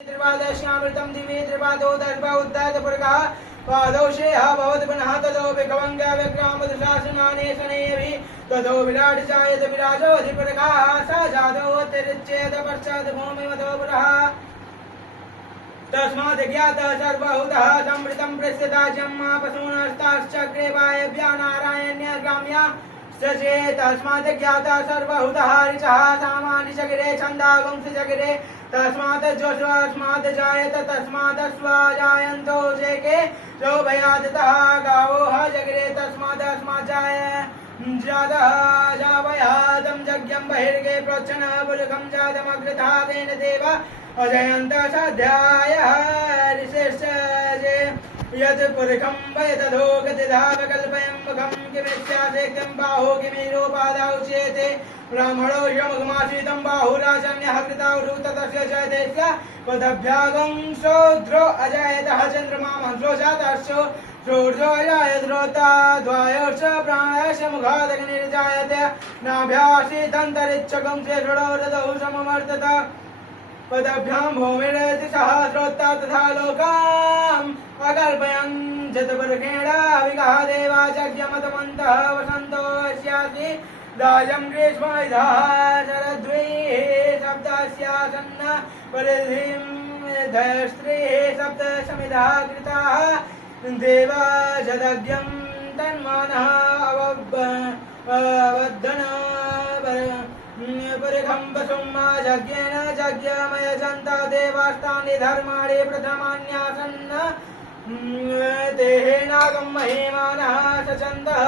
त्रिपादश्यामृतं दिवे त्रिपादो दर्भोद्दातपुरकः पादौषेयः भवति पुनः ततो विकवङ्गव्यग्रामदुशासनानेशनेभिः ततो विराट जायत विराजोऽधिपुरकः स जातो तिरुच्चेद पश्चात् भूमिमतो पुरः तस्मात् ज्ञातः सर्वभूतः संवृतं पृष्ठदाज्यं पशूनस्ताश्चक्रे वायव्या नारायण्यग्राम्या सचे तस्मात् ज्ञातः सर्वभूतः ऋचः सामान्यचक्रे छन्दागुंसचक्रे तस्मात् जोष्वास्मात् जायत तस्मात् स्वाजायन्तो जेके शोभयादतः गावोः जगरे तस्मात् अस्मात् जातः जावयादं यज्ञं बहिर्गे प्रोच्चन पुरुषं जातमग्रतः तेन देव अजयन्तः साध्यायः ऋषिश्च यत् पुरुषं वयतधो गतिधावकल्पयं मुखं किमित्यासे किं बाहो किमीरोपादौ चेते ब्राह्मणो यमघमासीतं बाहुराजन्यः कृतावधू ततस्य च देस्य पदभ्यागं शूद्रो अजायतः चन्द्रमा मंसो जातश्च शूद्रो अजायद्रोता द्वायोश्च प्राणश्च मुखादग्निर्जायते नाभ्यासीदन्तरिक्षकं शेषणो रदौ समवर्तत पदभ्यां भूमिरति सहस्रोत्ता तथा लोकाम् अकल्पयन् जतवर्गेण विगः देवा यज्ञमतमन्तः वसन्तो अस्यासि दायं ग्रीष्मविधः शरद्भिः सप्तस्यासन्न परिधिं धस्त्रिः सप्तशमिधः कृताः देवा जदज्ञं तन्मानः अवद्धन परिखं वसुं यज्ञेन यज्ञमयजन्त देवास्तानि धर्माणि प्रथमान्यासन् तेहेनागं महिमानः सचन्दः